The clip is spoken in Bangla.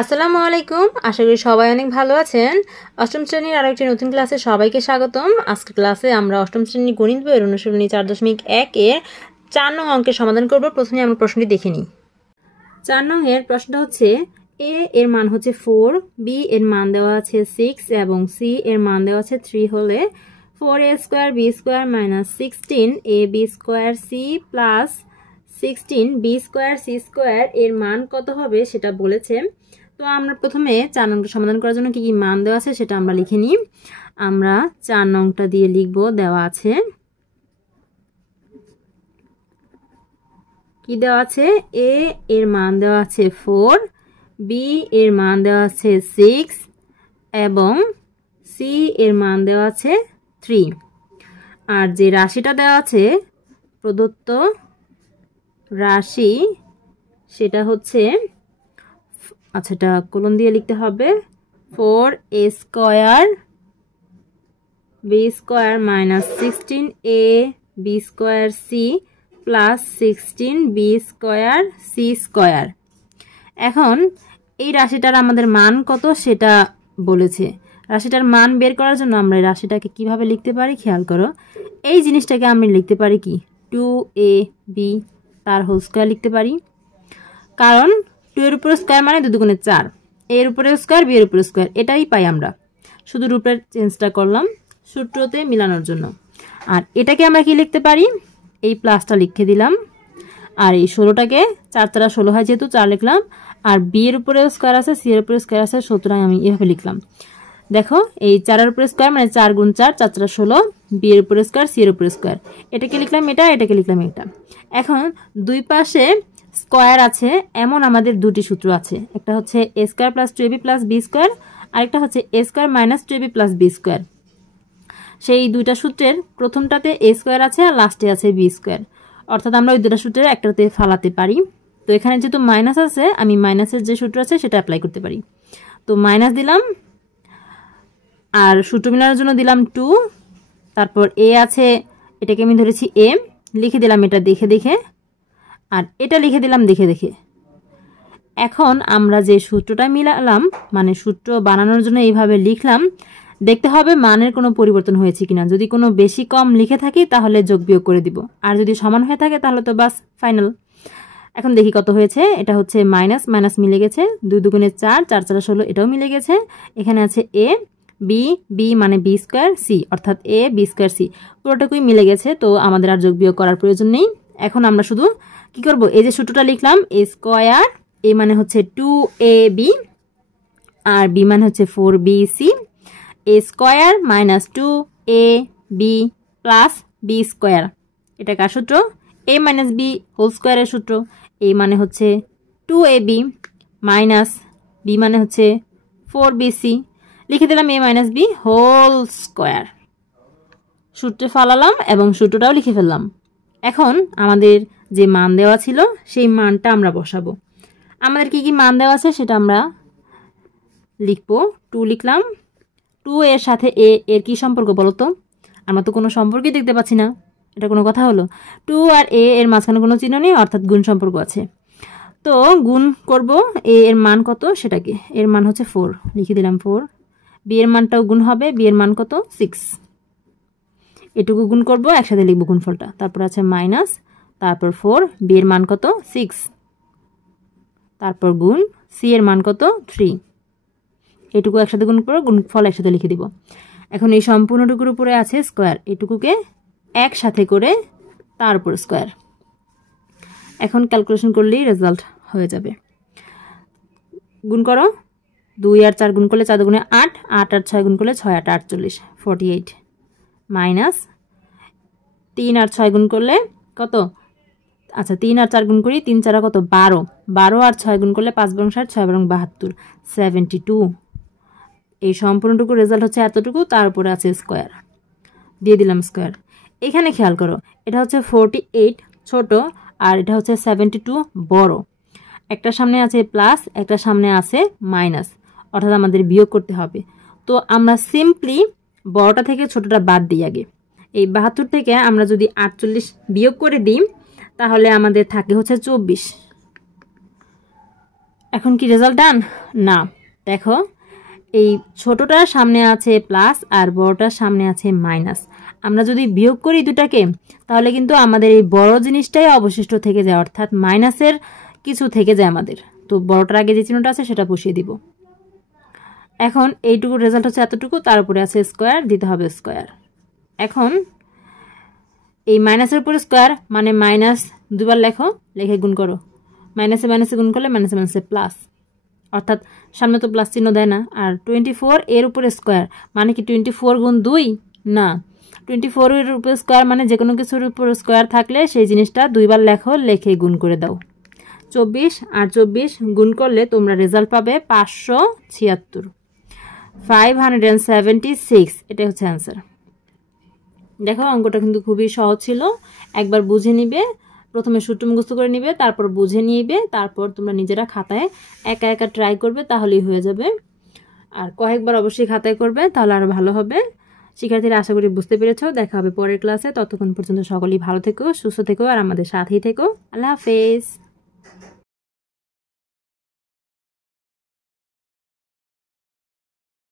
আসসালামু আলাইকুম। আশা করি সবাই অনেক ভালো আছেন। অষ্টম শ্রেণীর আরেকটি নতুন ক্লাসে সবাইকে স্বাগতম। আজকের ক্লাসে আমরা অষ্টম শ্রেণীর গণিত বইয়ের অনুশীলনী 4.1 এর 4 নং অঙ্কের সমাধান করব। প্রথমে আমরা প্রশ্নটি দেখে নিই। 4 নং এর প্রশ্নটা হচ্ছে a এর মান হচ্ছে 4, b এর মান দেওয়া আছে 6 এবং c এর মান দেওয়া আছে 3 হলে 4a² b² - 16ab² c plus 16b² c² এর মান কত হবে সেটা বলেছে। তো আমরা প্রথমে 4 নংটা সমাধান করার জন্য কি কি মান দেওয়া আছে সেটা আমরা লিখে নিই। আমরা 4 নংটা দিয়ে লিখব। দেওয়া আছে কি দেওয়া আছে, a এর মান দেওয়া আছে 4, b এর মান দেওয়া আছে 6 এবং c এর মান দেওয়া আছে 3। আর যে রাশিটা দেওয়া আছে প্রদত্ত রাশি সেটা হচ্ছে, আচ্ছা এটা কোলন দিয়ে লিখতে হবে, 4a² b² - 16ab² c plus 16b² c²। এখন এই রাশিটার আমাদের মান কত সেটা বলেছে। রাশিটার মান বের করার জন্য আমরা এই রাশিটাকে কিভাবে লিখতে পারি খেয়াল করো। এই জিনিসটাকে আমরা লিখতে পারি কি 2ab তার হোল স্কয়ার লিখতে পারি, কারণ 2 এর উপরে স্কয়ার মানে 2 দুগুণে 4, এর উপরে স্কয়ার বি এর উপরে স্কয়ার, এটাই পাই আমরা। শুধু রূপের চেঞ্জটা করলাম সূত্রতে মিলানোর জন্য। আর এটাকে আমরা কি লিখতে পারি, এই প্লাসটা লিখে দিলাম। আর এই 16টাকে 4 4 16 হয় যেহেতু 4 লিখলাম। আর বি এর উপরে স্কয়ার আছে, সি এর উপরে স্কয়ার আছে, সুতরাং আমি এভাবে লিখলাম। দেখো এই 4 এর উপরে স্কয়ার মানে 4 গুণ 4 4 4 16, বি এর উপরে স্কয়ার সি এর উপরে স্কয়ার, এটাকে লিখলাম এটা, এটাকে লিখলাম এটা। এখন দুই পাশে স্কয়ার আছে এমন আমাদের দুটি সূত্র আছে, একটা হচ্ছে a² + 2ab + b², আরেকটা হচ্ছে a² - 2ab + b²। সেই দুইটা সূত্রের প্রথমটাতে a² আছে আর লাস্টে আছে b², অর্থাৎ আমরা ওই দুটো সূত্রের একটাতে ফালাতে পারি। তো এখানে যেহেতু মাইনাস আছে, আমি মাইনাসের যে সূত্র আছে সেটা অ্যাপ্লাই করতে পারি। তো মাইনাস দিলাম আর সূত্র মিলানোর জন্য দিলাম 2, তারপর a আছে, এটাকে আমি ধরেছি a, লিখে দিলাম এটা দেখে দেখে, আর এটা লিখে দিলাম দেখে দেখে। এখন আমরা যে সূত্রটা মিলালাম, মানে সূত্র বানানোর জন্য এইভাবে লিখলাম, দেখতে হবে মানের কোনো পরিবর্তন হয়েছে কিনা। যদি কোনো বেশি কম লিখে থাকি তাহলে যোগ বিয়োগ করে দিব, আর যদি সমান হয়ে থাকে তাহলে তো বাস ফাইনাল। এখন দেখি কত হয়েছে। এটা হচ্ছে মাইনাস মাইনাস মিলে গেছে, 2 দুগুণে 4 4 4 16, এটাও মিলে গেছে। এখানে আছে a b মানে b² c, অর্থাৎ a b² c, পুরোটাকুই মিলে গেছে। তো আমাদের আর যোগ বিয়োগ করার প্রয়োজন নেই। এখন আমরা শুধু কি করব, এই যে সূত্রটা লিখলাম a², a মানে হচ্ছে 2ab আর b মানে হচ্ছে 4bc, a² - 2ab + b²। এটা কার সূত্র, a - b হোল স্কয়ারের সূত্র। a মানে হচ্ছে 2ab - b মানে হচ্ছে 4bc, লিখে দিলাম a - b হোল স্কয়ার। সূত্রে ফালালাম এবং সূত্রটাও লিখে ফেললাম। এখন আমাদের যে মান দেওয়া ছিল সেই মানটা আমরা বসাবো। আমাদের কি কি মান দেওয়া আছে সেটা আমরা লিখব। 2 লিখলাম, 2 এর সাথে a এর কি সম্পর্ক বলো তো? আমরা তো কোনো সম্পর্কই দেখতে পাচ্ছি না, এটা কোনো কথা হলো? 2 আর a এর মাঝখানে কোনো চিহ্ন নেই, অর্থাৎ গুণ সম্পর্ক আছে। তো গুণ করব, a এর মান কত সেটাকে, এর মান হচ্ছে 4, লিখে দিলাম 4। b এর মানটাও গুণ হবে, b এর মান কত 6, এটুকু গুণ করব, একসাথে লিখব গুণফলটা। তারপর আছে মাইনাস, তারপর 4, b এর মান কত 6, তারপর গুণ, c এর মান কত 3, এটুকু একসাথে গুণ করে গুণফল একসাথে লিখে দিব। এখন এই সম্পূর্ণটুকুর উপরে আছে স্কয়ার, এটুকুকে একসাথে করে তার উপর স্কয়ার। এখন ক্যালকুলেশন করলেই রেজাল্ট হয়ে যাবে। গুণ করো, 2 আর 4 গুণ করলে 4 দুগুণে 8, 8 আর 6 গুণ করলে 6 8 48, 48 মাইনাস 3 আর 6 গুণ করলে কত, আচ্ছা 3 আর 4 গুণ করি, 3 4 কত 12, 12 আর 6 গুণ করলে 5 বরং 60, 6 বরং 72, 72। এই সম্পূর্ণটুকু রেজাল্ট হচ্ছে এতটুকু, তার উপরে আছে স্কয়ার, দিয়ে দিলাম স্কয়ার। এখানে খেয়াল করো, এটা হচ্ছে 48 ছোট আর এটা হচ্ছে 72 বড়। একটা সামনে আছে প্লাস, একটা সামনে আছে মাইনাস, অর্থাৎ আমাদের বিয়োগ করতে হবে। তো আমরা সিম্পলি বড়টা থেকে ছোটটা বাদ দিই আগে। এই 72 থেকে আমরা যদি 48 বিয়োগ করে দিই তাহলে আমাদের থাকে হচ্ছে 24। এখন কি রেজাল্ট ডান? না, দেখো এই ছোটটার সামনে আছে প্লাস আর বড়টার সামনে আছে মাইনাস। আমরা যদি বিয়োগ করি দুটাকে তাহলে কিন্তু আমাদের এই বড় জিনিসটাই অবশিষ্ট থেকে যায়, অর্থাৎ মাইনাসের কিছু থেকে যায় আমাদের। তো বড়টার আগে যে চিহ্নটা আছে সেটা বসিয়ে দিব। এখন এইটুকু রেজাল্ট হচ্ছে এতটুকু, তার উপরে আছে স্কোয়ার, দিতে হবে স্কোয়ার। এখন এই মাইনাসের উপরে স্কোয়ার মানে মাইনাস দুবার লেখো, লিখে গুণ করো। মাইনাসে মাইনাসে গুণ করলে মাইনাসে মাইনাসে প্লাস, অর্থাৎ সামনে তো প্লাস চিহ্ন দেয় না। আর 24 এর উপরে স্কোয়ার মানে কি 24 গুণ 2? না, 24 এর উপরে স্কোয়ার মানে যে কোনো কিছুর উপর স্কোয়ার থাকলে সেই জিনিসটা দুইবার লেখো, লেখে গুণ করে দাও। 24 আর 24 গুণ করলে তোমরা রেজাল্ট পাবে 576, 576। এটাই হচ্ছে অ্যান্সার। দেখো অঙ্কটা কিন্তু খুবই সহজ ছিল। একবার বুঝে নিবে, প্রথমে সূত্র মুখস্থ করে নিবে, তারপর বুঝে নিবে, তারপর তোমরা নিজেরা খাতায় একা একা ট্রাই করবে, তাহলেই হয়ে যাবে। আর কয়েকবার অবশ্যই খাতায় করবে, তাহলে আরও ভালো হবে। শিক্ষার্থীরা আশা করি বুঝতে পেরেছো। দেখা হবে পরের ক্লাসে। ততক্ষণ পর্যন্ত সকলেই ভালো থেকো, সুস্থ থেকো আর আমাদের সাথেই থেকো। আল্লাহ হাফেজ।